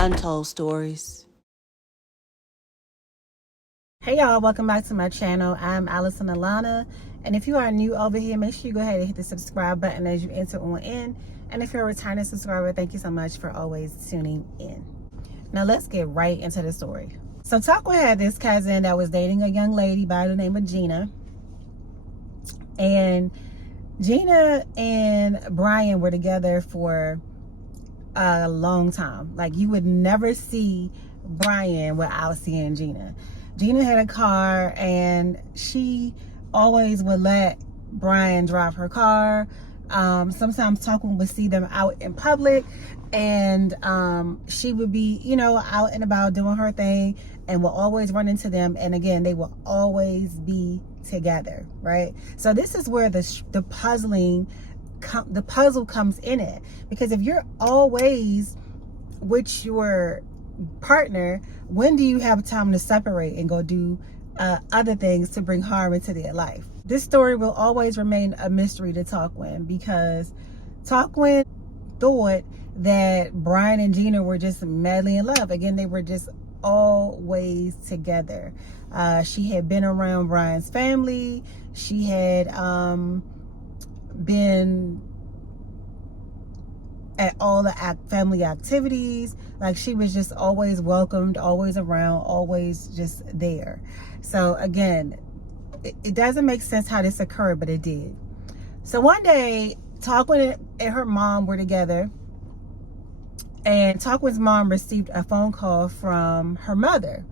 Untold Stories. Hey y'all, welcome back to my channel. I'm AllisonAlanna, and if you are new over here, make sure you go ahead and hit the subscribe button as you enter on in. And if you're a returning subscriber, thank you so much for always tuning in. Now let's get right into the story. So Taco had this cousin that was dating a young lady by the name of Gina, and Gina and Brian were together for a long time. Like, you would never see Brian without seeing Gina. Gina had a car, and she always would let Brian drive her car. Sometimes Taco would see them out in public, and she would be, out and about doing her thing, and will always run into them. And again, they will always be together, right? So this is where the puzzle comes in it, because if you're always with your partner, when do you have time to separate and go do other things to bring harm into their life? This story will always remain a mystery to Tarquin, because Tarquin thought that Brian and Gina were just madly in love. Again, they were just always together. She had been around Brian's family. She had been at all the family activities. Like, she was just always welcomed, always around, always just there. So again, it doesn't make sense how this occurred, but it did. So one day, Tarquin and her mom were together, and Tarquin's mom received a phone call from her mother.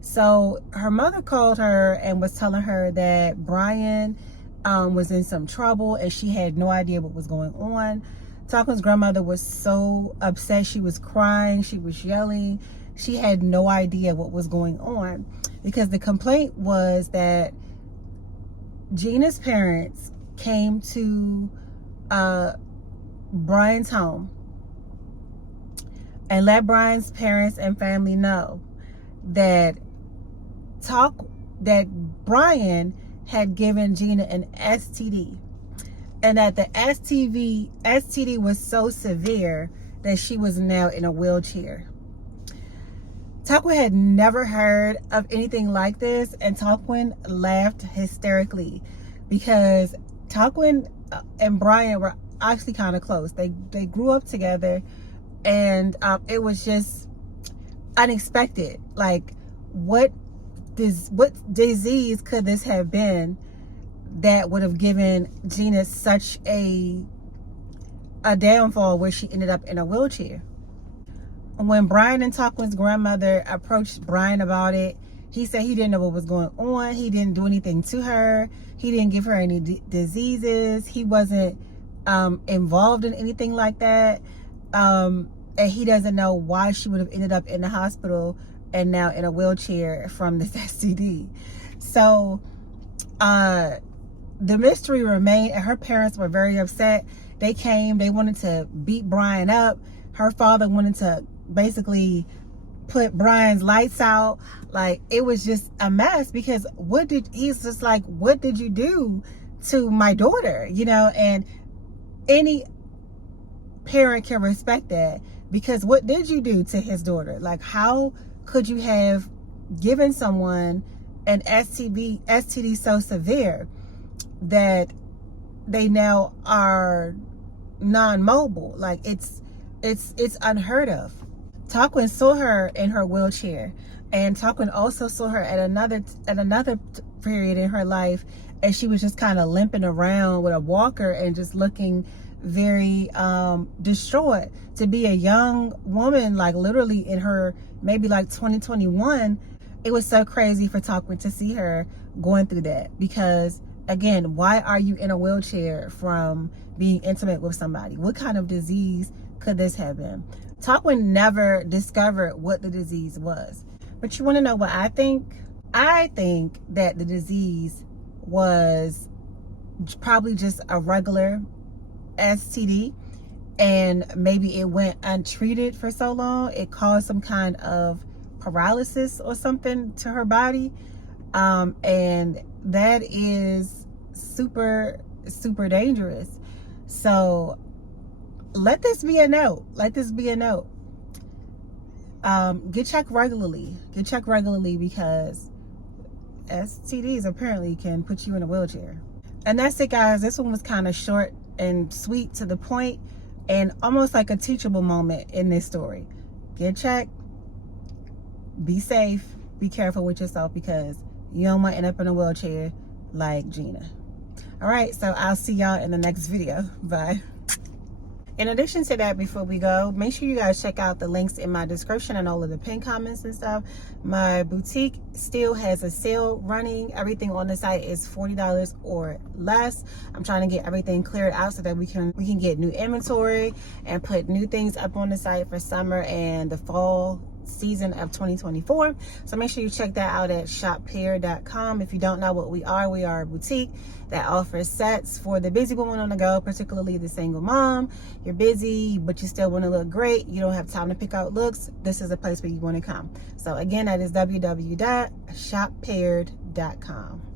So her mother called her and was telling her that Brian was in some trouble, and she had no idea what was going on. Tarquin's grandmother was so upset. She was crying. She was yelling. She had no idea what was going on, because the complaint was that Gina's parents came to Brian's home and let Brian's parents and family know that Brian had given Gina an STD, and that the STD was so severe that she was now in a wheelchair. Tarquin had never heard of anything like this, and Tarquin laughed hysterically, because Tarquin and Brian were actually kind of close. They grew up together, and it was just unexpected. Like, what disease could this have been that would have given Gina such a downfall where she ended up in a wheelchair? When Brian and Tarquin's grandmother approached Brian about it, he said he didn't know what was going on. He didn't do anything to her. He didn't give her any diseases. He wasn't involved in anything like that. And he doesn't know why she would have ended up in the hospital and now in a wheelchair from this STD. So the mystery remained, and her parents were very upset. They came, they wanted to beat Brian up. Her father wanted to basically put Brian's lights out. Like, it was just a mess, because he's just like, what did you do to my daughter? And any parent can respect that, because what did you do to his daughter? Like, how could you have given someone an STD so severe that they now are non-mobile? Like, it's unheard of. Tarquin saw her in her wheelchair, and Tarquin also saw her at another period in her life, and she was just kind of limping around with a walker and just looking very distraught. To be a young woman, like literally in her maybe like 2021, it was so crazy for Tarquin to see her going through that, because again, why are you in a wheelchair from being intimate with somebody? What kind of disease could this have been? Tarquin never discovered what the disease was. But you want to know what I think? I think that the disease was probably just a regular STD, and maybe it went untreated for so long, it caused some kind of paralysis or something to her body. And that is super, super dangerous. So let this be a note. Let this be a note. Get checked regularly. Get checked regularly because STDs apparently can put you in a wheelchair. And that's it, guys. This one was kind of short and sweet to the point and almost like a teachable moment in this story. Get checked. Be safe. Be careful with yourself because you don't want to end up in a wheelchair like Gina. All right, so I'll see y'all in the next video. Bye. In addition to that, before we go, make sure you guys check out the links in my description and all of the pinned comments and stuff. My boutique still has a sale running. Everything on the site is $40 or less. I'm trying to get everything cleared out so that we can get new inventory and put new things up on the site for summer and the fall season of 2024. So make sure you check that out at shoppair.com. If you don't know what we are a boutique that offers sets for the busy woman on the go, particularly the single mom. You're busy, but you still want to look great. You don't have time to pick out looks. This is a place where you want to come. So again, that is www.shoppaired.com.